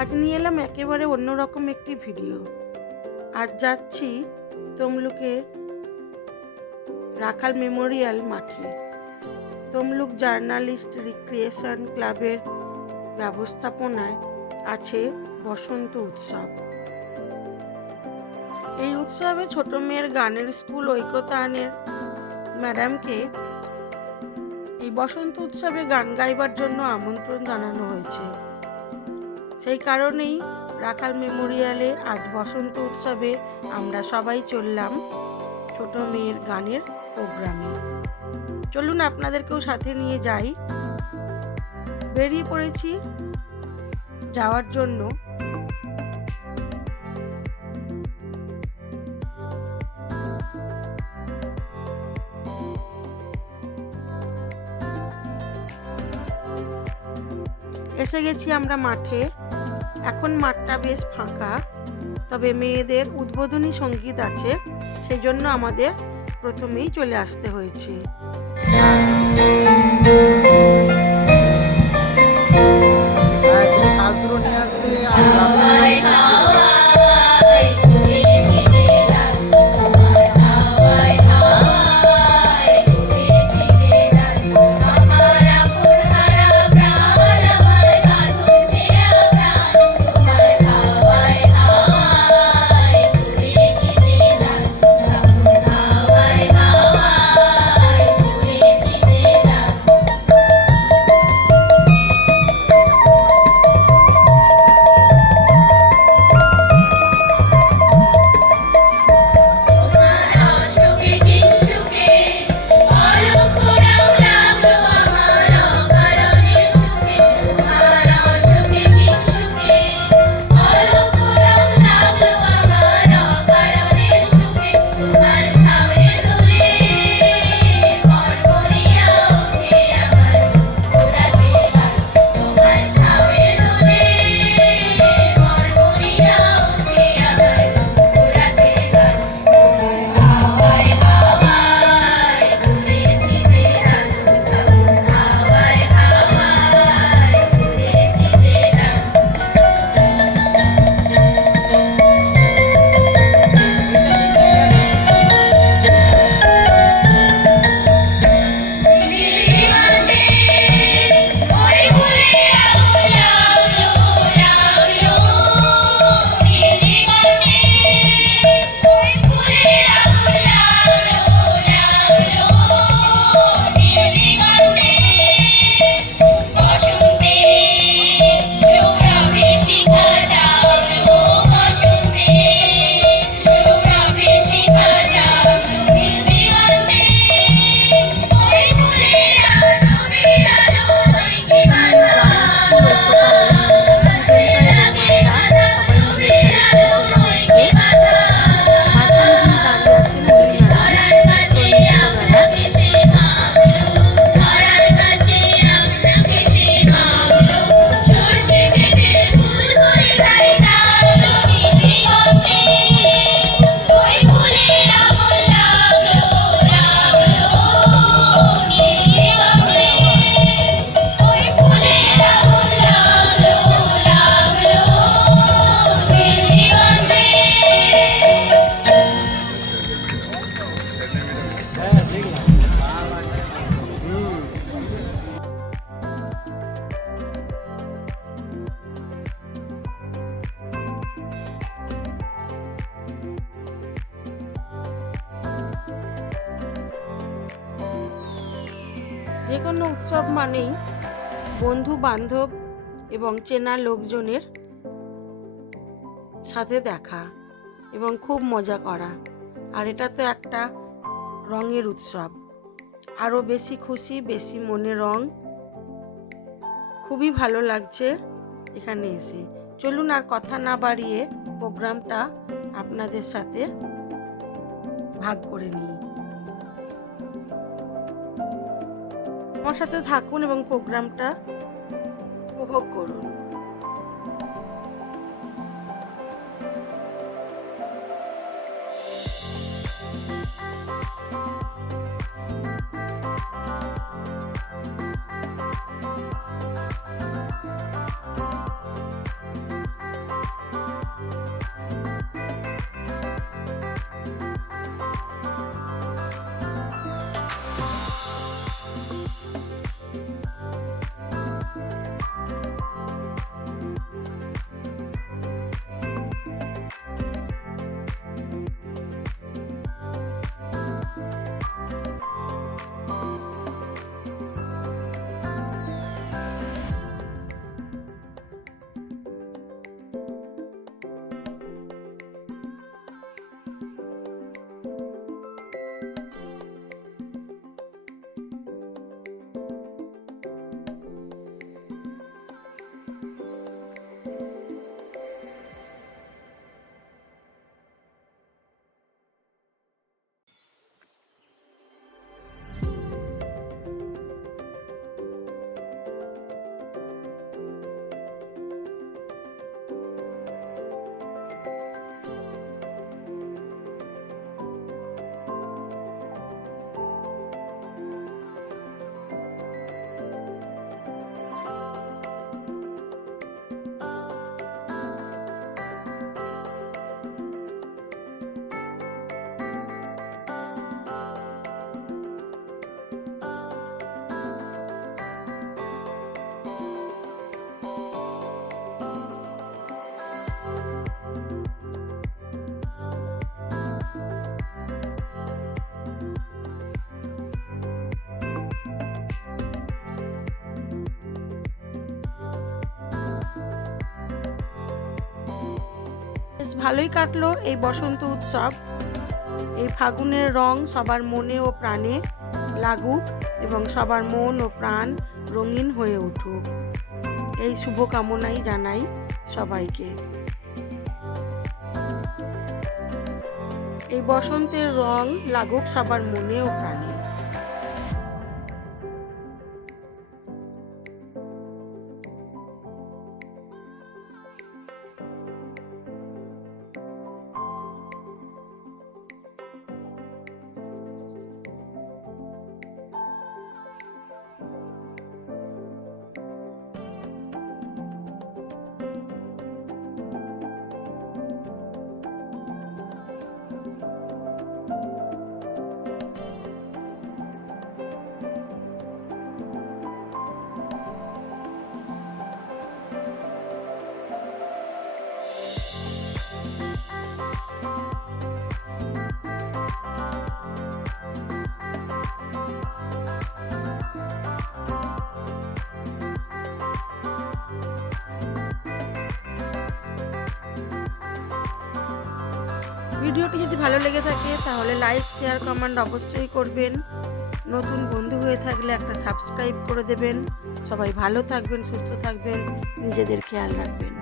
আজ নিয়ে এলাম একেবারে অন্যরকম একটি ভিডিও। আজ যাচ্ছি তমলুকের রাখাল মেমোরিয়াল মাঠে। তমলুক জার্নালিস্ট রিক্রিয়েশন ক্লাবের ব্যবস্থাপনায় আছে বসন্ত উৎসব। এই উৎসবে ছোট মেয়ের গানের স্কুল ঐকতায়নের ম্যাডামকে এই বসন্ত উৎসবে গান গাইবার জন্য আমন্ত্রণ জানানো হয়েছে। সেই কারণেই রাখাল মেমোরিয়ালে আজ বসন্ত উৎসবে আমরা সবাই চললাম ছোট মেয়ের গানের প্রোগ্রামে। চলুন আপনাদেরকেও সাথে নিয়ে যাই। বেরিয়ে পড়েছি যাওয়ার জন্য। এসে গেছি আমরা মাঠে। এখন মাঠটা বেশ ফাঁকা, তবে মেয়েদের উদ্বোধনী সংগীত আছে, সেজন্য আমাদের প্রথমেই চলে আসতে হয়েছে। যে কোনো উৎসব মানেই বন্ধু বান্ধব এবং চেনা লোকজনের সাথে দেখা এবং খুব মজা করা। আর এটা তো একটা রঙের উৎসব। আরও বেশি খুশি, বেশি মনে রং। খুবই ভালো লাগছে এখানে এসে। চলুন আর কথা না বাড়িয়ে প্রোগ্রামটা আপনাদের সাথে ভাগ করে নিই। আমার সাথে থাকুন এবং প্রোগ্রামটা উপভোগ করুন। ভালোই কাটলো এই বসন্ত উৎসব। এই ফাগুনের রং সবার মনে ও প্রাণে লাগুক এবং সবার মন ও প্রাণ রঙিন হয়ে উঠুক। এই শুভ কামনাই জানাই সবাইকে। এই বসন্তের রং লাগুক সবার মনে ও প্রাণে। ভিডিওটি যদি ভালো লেগে থাকে, তাহলে লাইক শেয়ার কমেন্ট অবশ্যই করবেন। নতুন বন্ধু হয়ে থাকলে একটা সাবস্ক্রাইব করে দেবেন। সবাই ভালো থাকবেন, সুস্থ থাকবেন, নিজেদের খেয়াল রাখবেন।